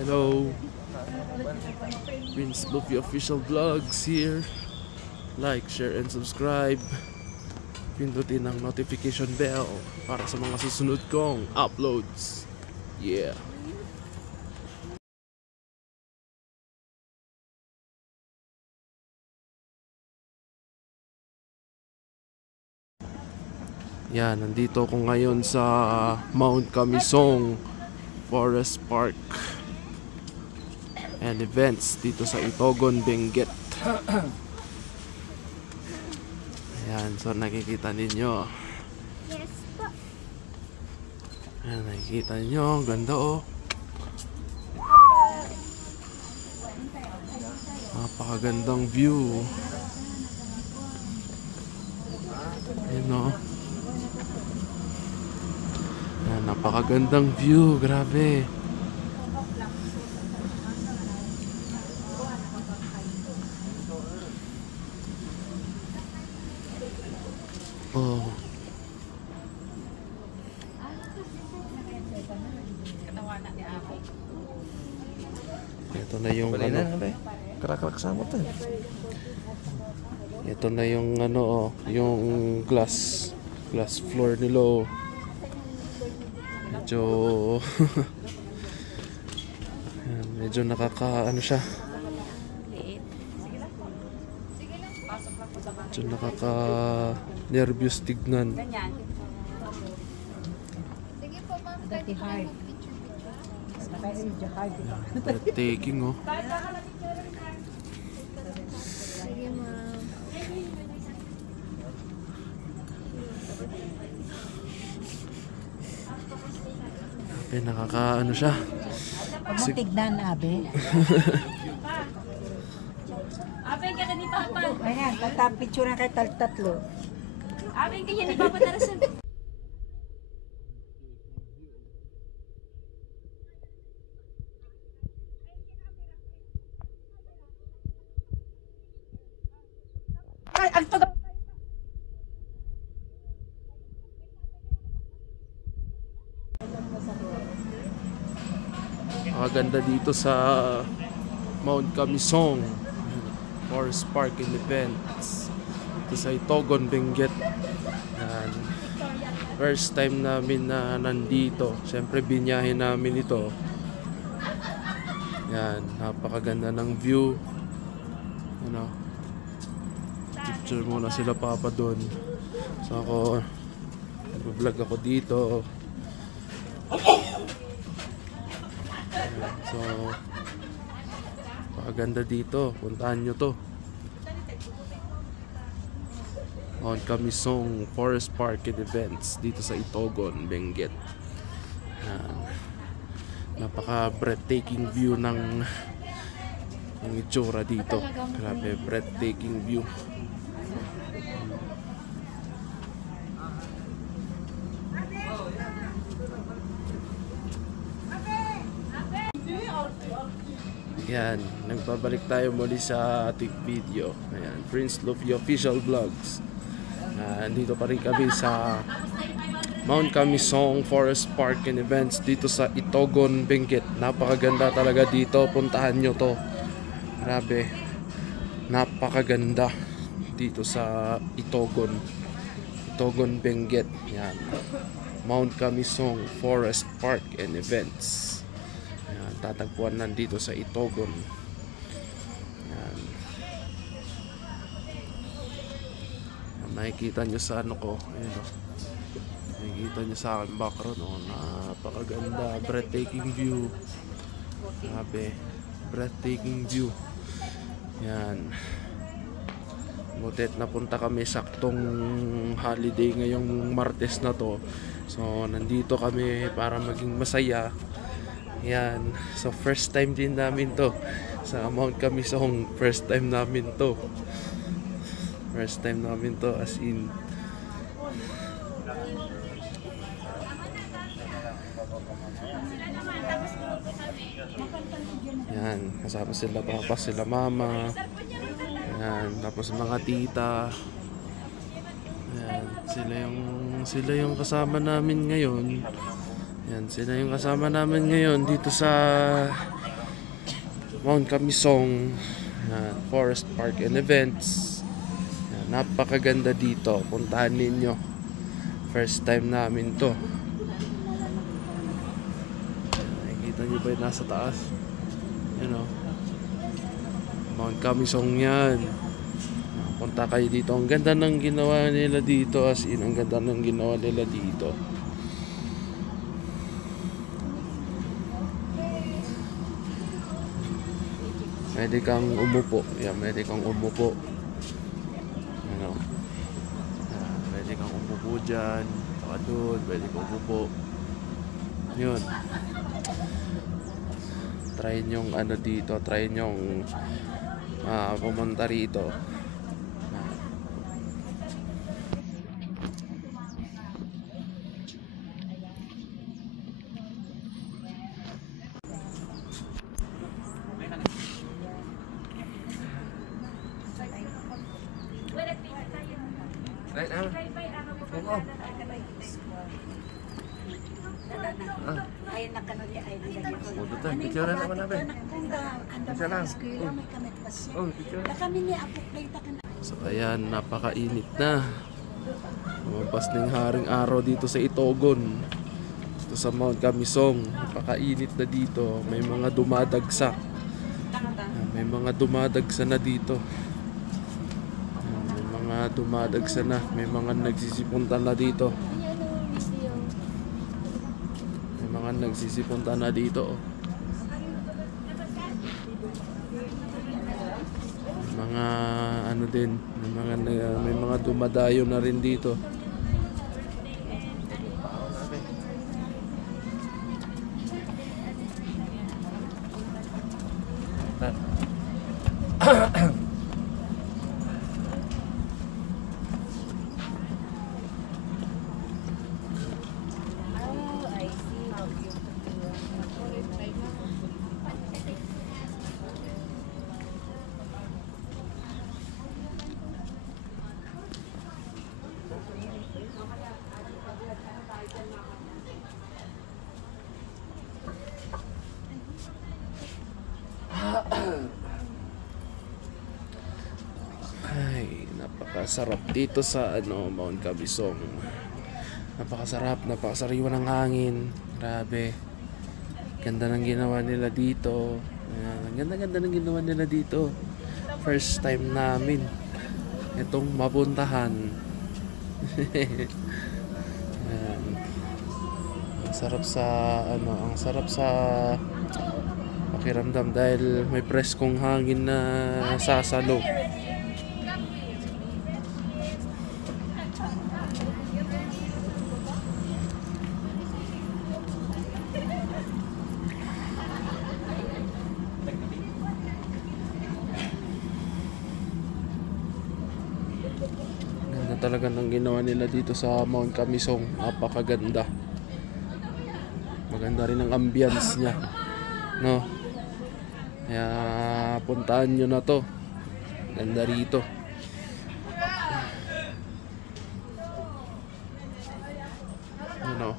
Hello, Prince Luffy Official Vlogs here. Like, share, and subscribe. Pindutin ang notification bell para sa mga susunod kong uploads. Yeah. Yan, nandito ako ngayon sa Mount Kamisong Forest Park and events dito sa Itogon, Benguet. Ayan, so nakikita ninyo. Yes po. Ayan, nakikita ninyo, ganda oh. Napakagandang view. Ayan oh. Ayan, napakagandang view, grabe. Oh. Ito na yung ano. Kerak-kerak sama tuh. Ito na yung ano oh, yung glass floor nila oh. Medyo ayan, medyo nakaka ano siya. Medyo nakaka nervous tignan. Sige po, ma'am. Pwede po kayo mag-picture-picture. Breathtaking oh. Sige, ma'am. Nakaka ano siya. Pag mo tignan, Abe. Abe, kaya ni Papa. Ayan, picture na kay tatlo. Abe, kaya ni Papa Tarasan. Ay, ang taga. Maganda dito sa Mount Kamisong Forest Park and Events dito sa Itogon, Benguet. Yan. First time namin na nandito. Siyempre binyahin namin ito. Yan, napakaganda ng view. Ano, picture muna sila Papa doon. So ako nag-vlog ako dito. So, pakaganda dito. Puntahan nyo to. Mount Kamisong Forest Park and Events dito sa Itogon, Benguet. Napaka-breathtaking view ng itsura dito. Grabe, breathtaking view. Yan, nagbabalik tayo muli sa ating video. Ayan, Prince Luffy Official Vlogs. Andito pa rin kami sa Mount Kamisong Forest Park and Events dito sa Itogon, Benguet. Napakaganda talaga dito. Puntahan nyo to. Grabe. Napakaganda dito sa Itogon. Itogon, Benguet. Yan. Mount Kamisong Forest Park and Events. Yan, tatagpuan nandito sa Itogon. Yan. Yan, makikita nyo sa ano ko. Ayan, oh. Makikita nyo sa akin background. Oh. Napakaganda. Breathtaking view. Grabe. Breathtaking view. Yan. Butit napunta kami saktong holiday ngayong Martes na to. So nandito kami para maging masaya. Yan. So first time din namin to sa Mount Kamisong. First time namin to. First time namin to as in. Yan. Kasama sila papa, sila mama. Yan. Tapos mga tita. Yan. Sila yung kasama namin ngayon. Yan, sila yung kasama namin ngayon dito sa Mount Kamisong, yan, Forest Park and Events. Yan, napakaganda dito, puntahan ninyo. First time namin to. Nakikita nyo ba yung nasa taas? Yan o, Mount Kamisong yan. Punta kayo dito. Ang ganda ng ginawa nila dito, as in, ang ganda ng ginawa nila dito. Pwede kang umupo. Yan, pwede kang umupo. Ano? Pwede kang umupo dyan. Saka doon, pwede kang umupo. Yun. Try nyong ano dito. Try nyong pumunta rito. Ayun na kanuli ay Picture na naman namin. Isa lang. Oh, picture. kami ni Apo Play So ayan, napakainit na. Lumabas na yung haring araw dito sa Itogon. Dito sa Mount Kamisong. Napakainit na dito. May mga dumadagsa. May mga dumadagsa na dito. May mga dumadagsa na. May mga nagsisipunta na dito. May mga nagsisipunta na dito. Mga ano din, may mga dumadayo na rin dito. Ay, napakasarap dito sa Mount Kamisong. Napakasarap, napakasariwa ng hangin. Grabe. Ganda ng ginawa nila dito. Ayan, ang ganda-ganda ng ginawa nila dito. First time namin itong mapuntahan. Ayan. Ang sarap sa ang sarap sa pakiramdam dahil may preskong hangin na sasalo. Ganda talaga ng ginawa nila dito sa Mount Kamisong. Napakaganda. Maganda rin ang ambience niya, no? Kaya puntahan nyo na to. Ganda rito. Ano?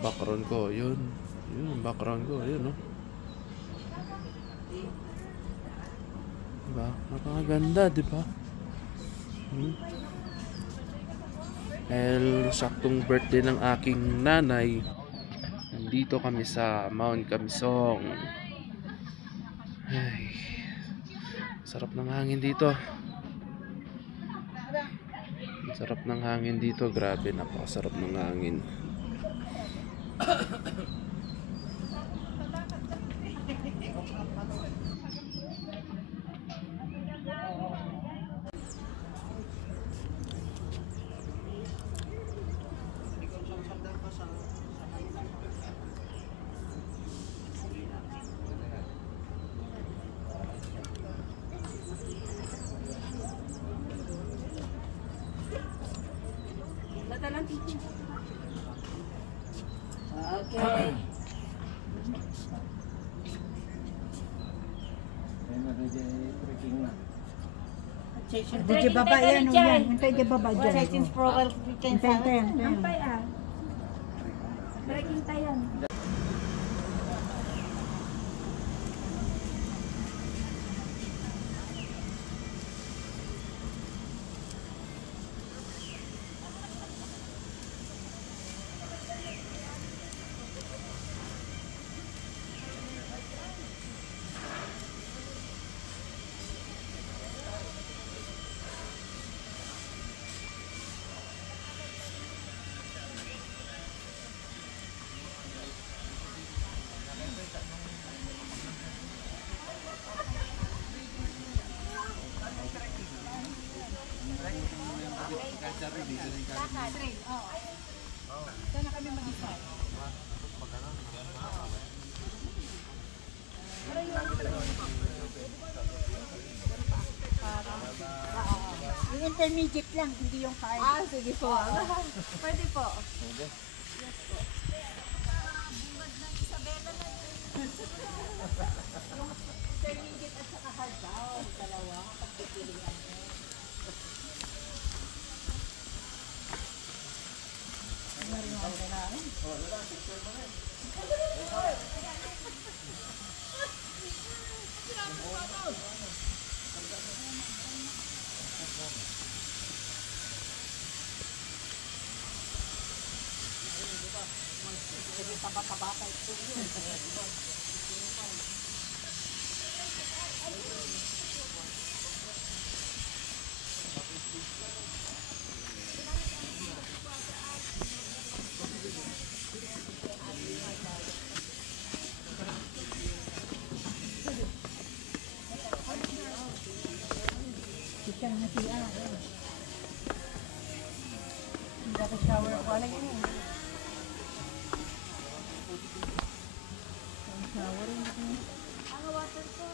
Background ko, yun. Yun, background ko, yun, no? Diba? Napakaganda, diba? Dahil saktong birthday ng aking nanay, nandito kami sa Mount Kamisong. Ay, sarap ng hangin dito. Sarap ng hangin dito, grabe, napakasarap ng hangin. Okay. Di baba yan, yan. Hintay di baba dyan. Check-ins profile. Hintay. Ampay ah. Breaking tayo. intermediate lang, hindi yung hard. Ah, sige po. Pwede po. Intermediate at saka hard daw. Dalawa, pagpipilian. Kita na siya. Hindi dapat shower ko. Ano yun eh? Shower yun. Ang water po.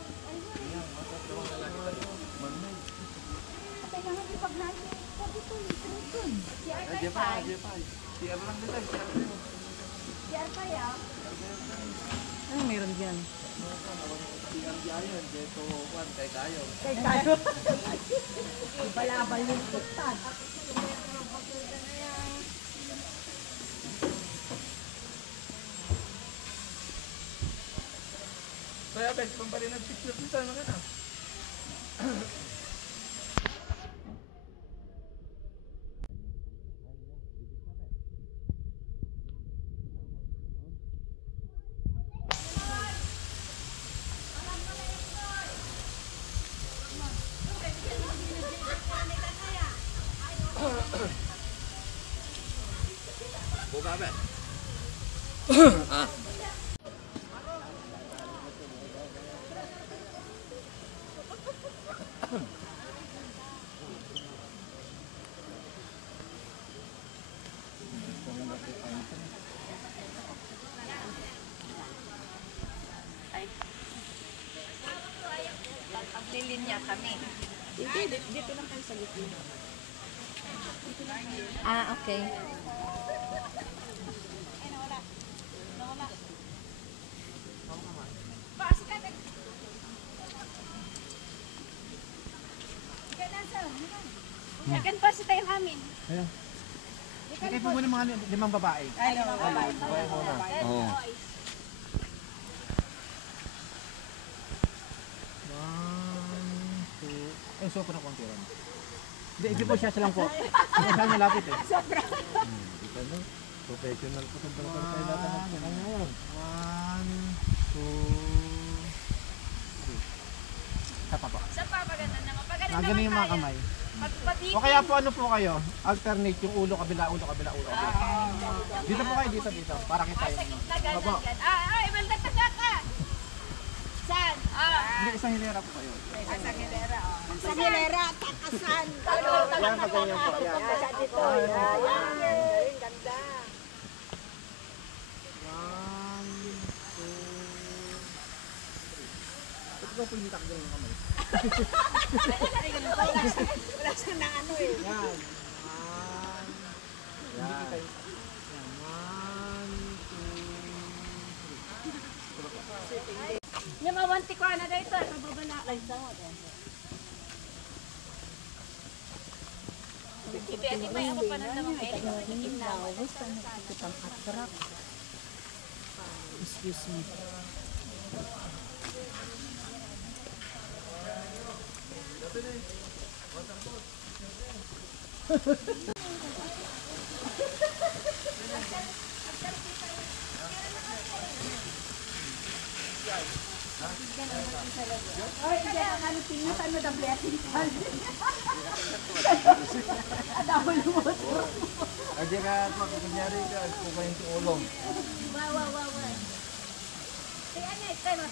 Patay ka nga di paglayo. Sabi ko, litron. Si Arkay pa. CR lang nila, CR lang. Si Arkay ah. Ano meron dyan? CR diyan, dito, Juan, kay Kayo. Kay tayo. Balabal yung putan. Kaya, Ben, kung pa rin nag-picture dito, ano ka na? Buka ba? Paglilinya kami. Ah, okay. Yakan pa si tayo amin. Kaya po muna mga 5 babae. Ay, babae. Babae muna. Oo. 1, 2, ay, so po na konti rin. Hindi po siya lang po. Hindi siya malapit eh. Sobra. Dito no? Professional po itong pala tayo lahat na ngayon. 1, 2, 3. Sapa po. Sa pa maganda naman. Pag ganun Nagano yung mga kamay. Pagpabiki. O kaya po ano po kayo? Alternate yung ulo, kabila, ulo, kabila, ulo. Dito po kayo, dito. Para kita Sa yung... gitna ganyan Opo. yan. Ay, maltataga ka. Saan? Hindi, isang hilera po kayo. Sa hilera, takasan. Yan, pag ganyan po. Yan. Dito. Yan. Ganda. 1, 2, 3. Ito po yung takbo yung kamay. Wala sa na ano eh. Yan. Yan. Yan. 1, 2, 3. Yung mawanti ko na dito. Pababala. Ipay ako pa na naman. Excuse me. Ay, hindi ako ano tingnan saan mo the blessing card. Double motor. Ay, di ka, kunyari ka, kung kayo yung ulong. Wow. Sige, ano, tayo.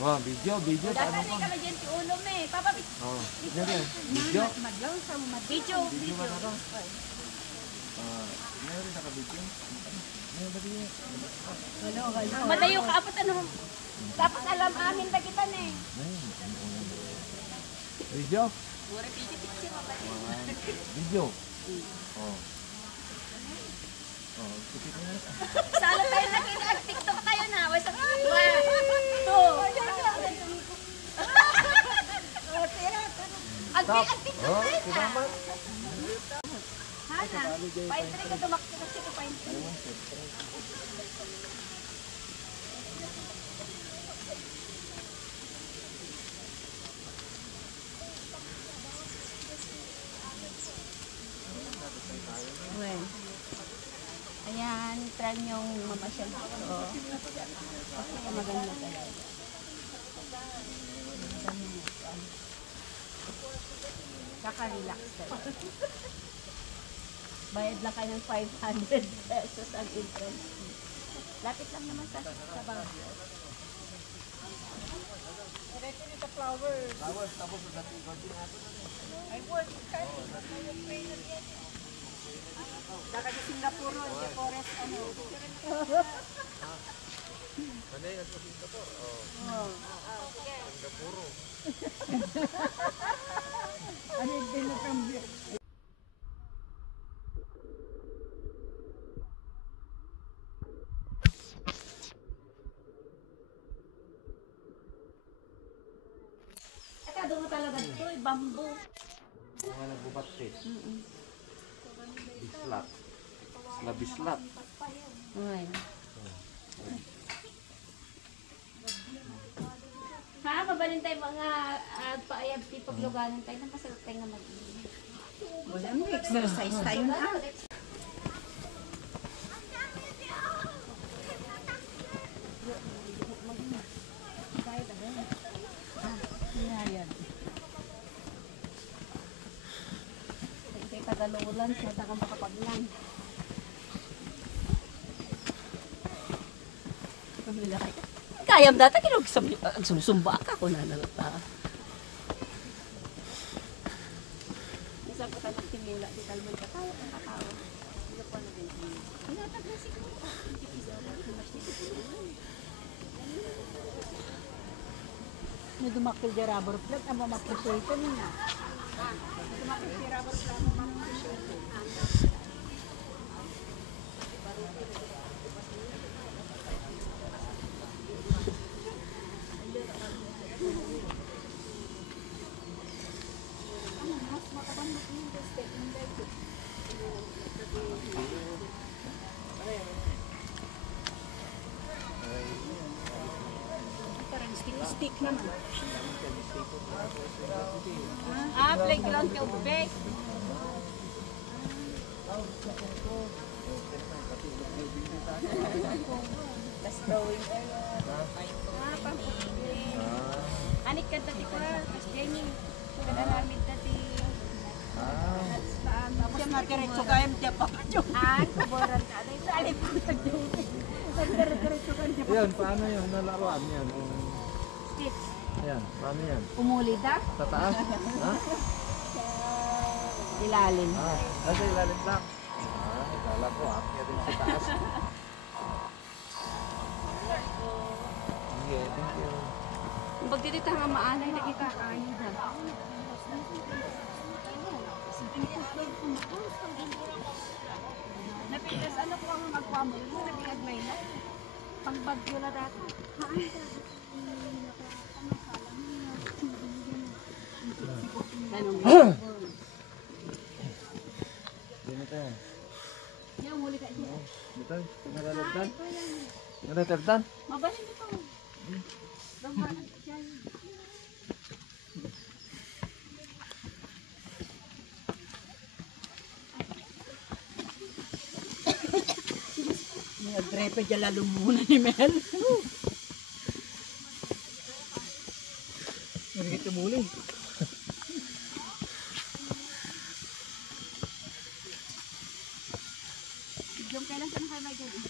Wow, video, paano Dadali po? kami dyan si ulo mo eh. Papabit. Oo. Yan. Video? Video. Video ba na to? Meron rin naka-video? Meron ba din? Malayo ka. Apat ano. Tapos alam amin na kita na eh. Video? Video. Oh. Oh, tipid na. Sala tayo TikTok tayo na. Wasa ka. Stop. Oh, kinama. Hana. Paintry ka tumakti kasi ko paintry. Well, ayan, try niyong mamasyal dito. Okay, maganda talaga. Kaka-relax tayo. Bayad lang kayo ng 500 pesos ang entrance fee. Lapit lang naman sa bago. Flowers, tapos sa dating konti natin. Dapat sa Singapore, sa forest, ano. Ano yung sa Singapore? Oh. Singapore. Ano yung dinatambyo? Eka, doon mo talaga dito, bamboo. Mga nagbubate. Bislat. Bislat. Ay. Ha, mabalin tayo mga paayab pagluganan tayo ng masarap tayo na mag-inom. Wala mo, exercise tayo na. Kaya tagalulan siya, taga makapaglan. Kayam data sinusumba ka ko na nalata. Isang katanak timula di kalman ka tayo ang katawa. Hindi ko na din. Pinatag na siguro. May dumakil di rubber plant, ang mamapusoy na. Dumakil di rubber plant, ang mamapusoy. Parang stick naman. Playground tubig. Tas drawing area. Anik ka tadi ko, tas ganyan. Kada namin tadi. Tapos matiretso kayo, tiya papadyo. Kuboran ka. Ano yung salip ko sa drawing? Matiretso kayo, tiya Ayan, paano yan? Nalaruan yan. Step. Ayan, paano yan? Umuli da? Sa taas? Ha? Ilalim. Nasa ilalim lang. Ikala ko, akyat din sa taas. Sige, thank you. Pag dito nga maanay, nagkakain da. Napitas, ano ko ang magpamol mo? Nagkagmay na? Pangbagyo na dati. Dito tayo. Yan, huli ka dito. Dito, nalalagdan. Nalalagdan? Mabalin dito. Mga drepe dyan lalo muna ni Mel. Nagigit tumuli. Yung kailan saan kayo may gawin?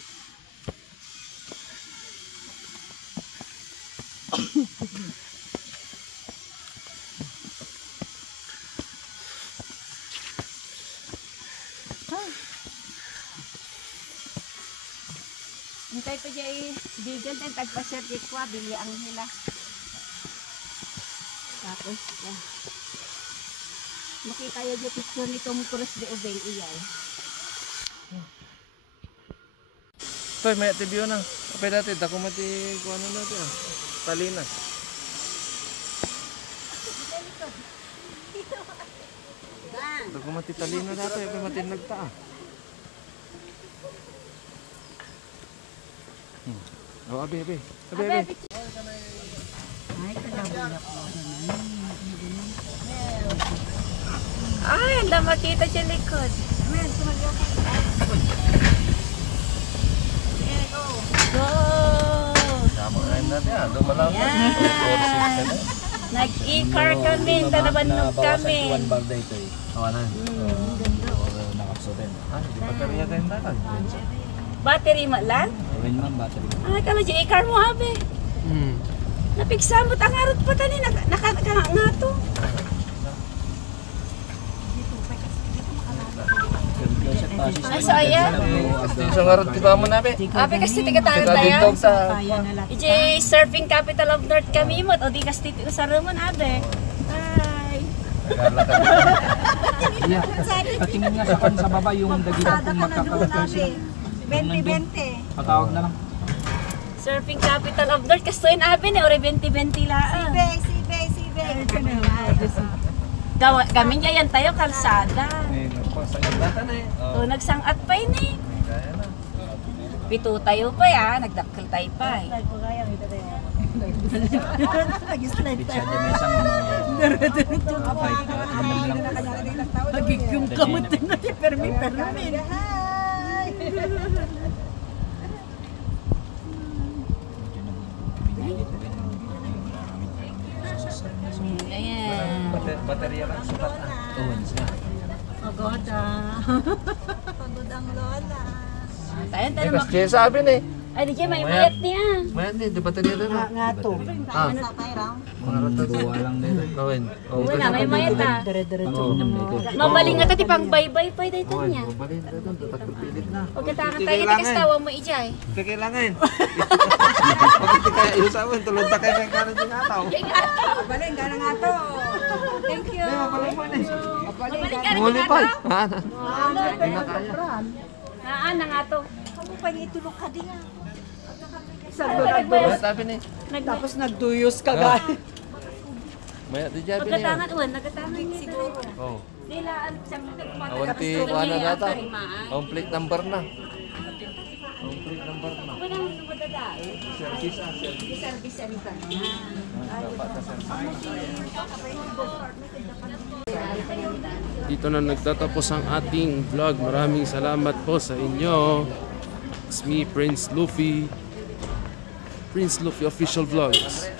Hintay pa dyan bigan tayo tagpa-share di kwa, bili ang hila. Tapos, yan. Makita yung picture ni Tom Cruise de Ubel iyay. Toy, may TV na. Kapay dati, dako mati kung ano natin ah. Talina. Dako mati talina natin, kapay mati nagtaa. Oh, abi. Abe, ay, ang dami makita siya likod. Go! Sama ngayon natin ah, lumalaban. Yan. Nag-e-car kami, tanabanog kami. Balday ito eh. Tawanan. Nakapsoben. Ah, hindi pa kariya tayong dakan. Battery mo lang? Gawin man battery. Ay, kala dyan, e-car mo, abe. Napigsamot ang arot pa tani, nga to. Ay, so ayan. Isang araw kita mo na be. Abe, kasi tiga-tayo tayo. Ije, surfing capital of North kami mo. O di kasi tito sa Ramon, abe. Ay. Patingin nga sa baba yung dagilan kung magkakaroon sila. 20-20. Patawag na lang. Surfing capital of North. Kastoyin, abe, ne. Ore 20-20 lang. Sibe. Kami niya yan tayo, kalsada. Datan eh. O, nagsangat pa yun eh. Kaya na. Pito tayo pa ya, nagdakkel tayo pa eh. Nag-slide Siya dyan may isang Nagiging kamutin na si Permin. Ayan. Baterya lang sukat na. Pagoda. Pagod ang lola. Tayo Kasi sabi na eh. Ay, di may mayat niya. Mayan eh, di baterya na na. Nga to. Ah, Sa payround. mga rata lang nito. gawin. Wala, may mayat ah. Dire-diretso nito. Mabaling nga tati pang bye-bye pa dito niya. Mabalin na doon, tatagpilit na. Huwag katangan tayo, tikas tawa mo ijay. Kakailangan. Bakit di kaya iusawin, tulad na kayo ng kanan yung ataw. Baling, gana nga to. Thank you. Mabalin mo na eh. Mabalik ka Muli rin pa nga eh. to. Ha? Hindi na kaya. Naan na nga to. Kamu pa niya itulog ka din ah. Sabi ni. Tapos nagduyos ka Maya di jabi niya. Pagkatangan, nagkatangan niya. Oh. Nila, siyang Awanti ko na data. Complete number na. Complete number na. Ako nang sumadadaan. Service ah. Service center. Dapat na service. Dito na nagtatapos ang ating vlog. Maraming salamat po sa inyo. It's me, Prince Luffy. Prince Luffy Official Vlogs.